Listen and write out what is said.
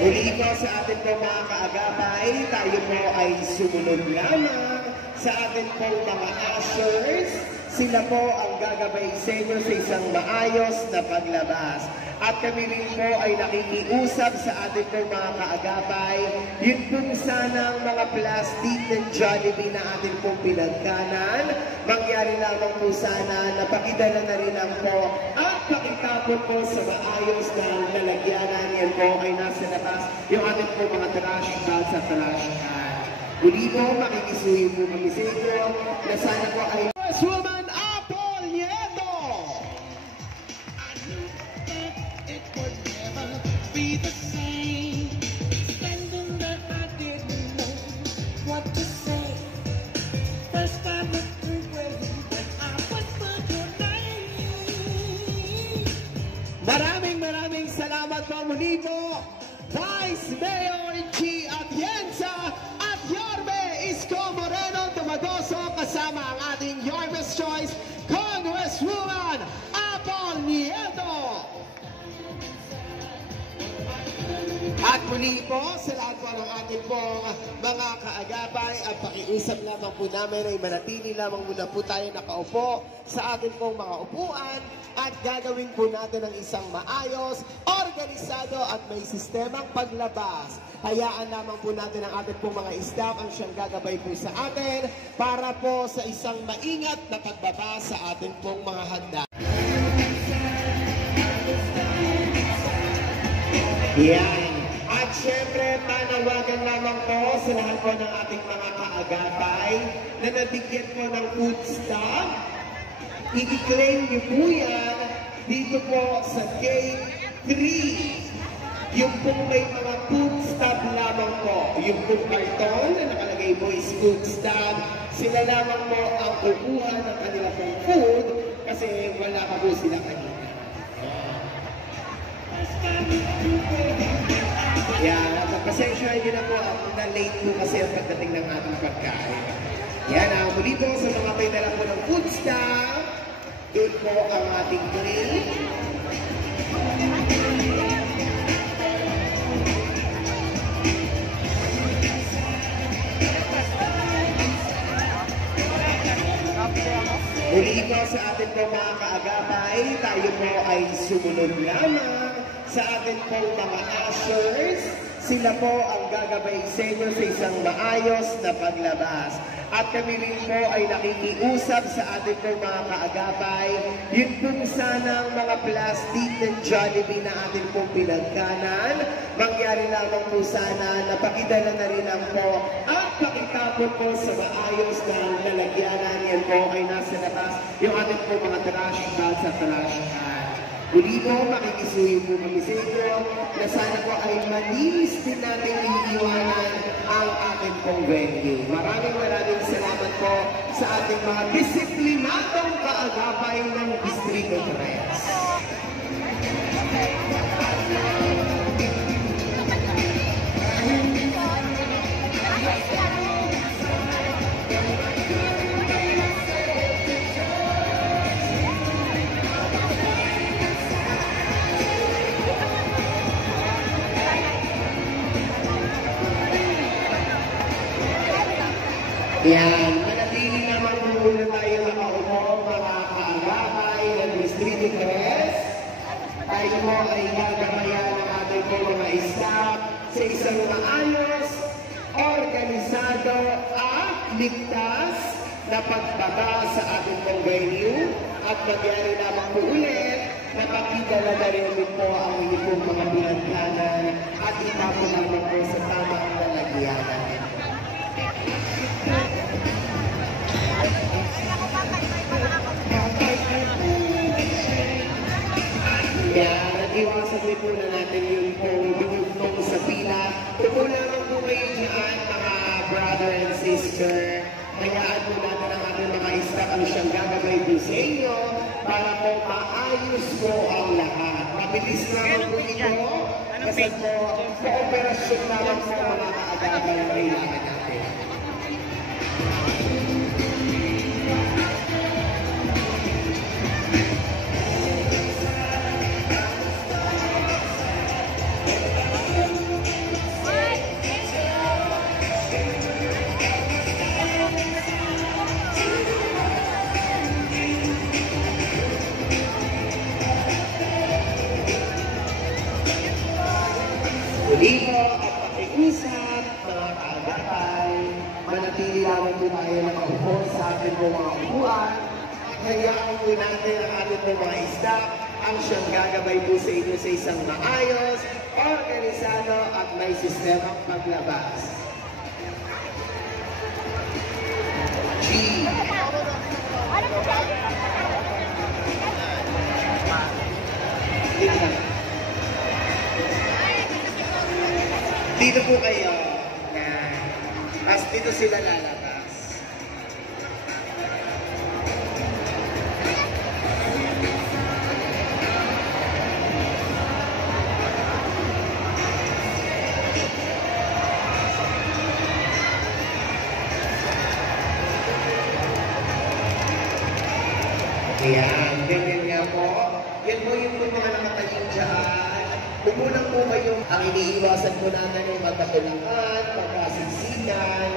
Muli po sa atin po mga kaagapay, tayo po ay sumunod lamang sa atin pong mga ushers. Sila po ang gagabay sa inyo sa isang maayos na paglabas. At kami rin po ay nakikiusap sa atin pong mga kaagapay, yun pong sanang mga plastic ng Jollibee na atin pong pinagkanan, mangyari lamang po sana na pakidala na rin lang po at pakitapon po sa maayos na lalagyanan. Yan po ay nasa labas yung atin pong mga trash bags at trash can. Muli po, makikisuhin po kami sa inyo na sana po ay Woman Apple Nieto! I knew that it would never be the same. Standing there, I didn't know what to say. First I looked away when I whispered your name. Maraming salamat po muli po, Vice Mayor G. Atienza at Yorme Isko Moreno Dumagoso, kasama ang ating Yorme's Choice Congresswoman Apple Nieto. At muli po sa lahat po ng ating pong mga kaagapay, at pakiusap lamang po namin ay manatili lamang muna po tayo nakaupo sa ating pong mga upuan at gagawin po natin ang isang maayos, organisado at may sistemang paglabas. Hayaan lamang po natin ang ating pong mga staff ang siyang gagabay po sa atin para po sa isang maingat na pagbaba sa ating pong mga handa. Yan. At syempre, panawagan lamang po sa lahat po ng ating mga kaagapay na nabigyan po ng food stamp. I-claim niyo po yan dito po sa gate 3. Yung pong may mga food stamp lamang po. Yung pong karton na nakalagay po is food stamp. Sila lamang po ang kukuha ng kanila pong food kasi wala pa po sila kanina. Yan, pasensya nyo na po ako na late po kasi ang pagdating ng ating pagkain. Yan, muli po sa mga may dala po ng food stamp, doon po ang ating tray. Muli po sa atin po mga kaagapay, tayo po ay sumunod lamang sa atin pong mga ushers. Sila po ang gagabay sa inyo sa isang maayos na paglabas. At kami rin po ay nakikiusap sa atin pong mga kaagapay, yun pong sanang mga plastic ng Jollibee na atin pong pinagkanan, mangyari lamang po sana na pakidala na rin lang po at pakitapon po sa maayos na lalagyanan. Yan po ay nasa labas yung atin pong mga trash bags at trash can. Muli po, makikisuhin po kami sa inyo na sana po ay malinis din natin iiwanan ang ating pong venue. Maraming salamat po sa ating mga disiplinadong kaagapay ng Distrito 3. Yan, manatili naman muna tayo nakaupo mga kaagapay ng Distrito 3. Tayo mo ay gagabayan ng ating mga staff sa isang maayos, organisado at ligtas na pagbaba sa ating pong venue at magyari naman po ulit na pakidala na rin po ang inyong mga pinagkanan at itapon naman po sa tamang lalagyanan. Kaya nag-iwasan din muna natin yung pong sa pila. Tumula lang po kayo dyan, mga brother and sister. Hayaan po natin ang ating mga staff ang siyang gagabay po sa inyo para po maayos po ang lahat. Mabilis naman po ito kasi po kooperasyon naman po mga kaagapay na kailangan natin. Muli po at pakiusap, mga kaagapay, manatili lamang po tayo nakaupo sa ating po mga upuan. Hayaan po natin ang ating po mga staff ang siyang gagabay po sa inyo sa isang maayos, organisado at may sistemang paglabas. G. Dito po kayo. Yan. As dito sila lalabas. Ayan, ganyan nga po. Yan po yung mga nakatayin dyan. Umulang po kayong ang iniiwasan po natin ay magkatulakan, pagkasiksikan,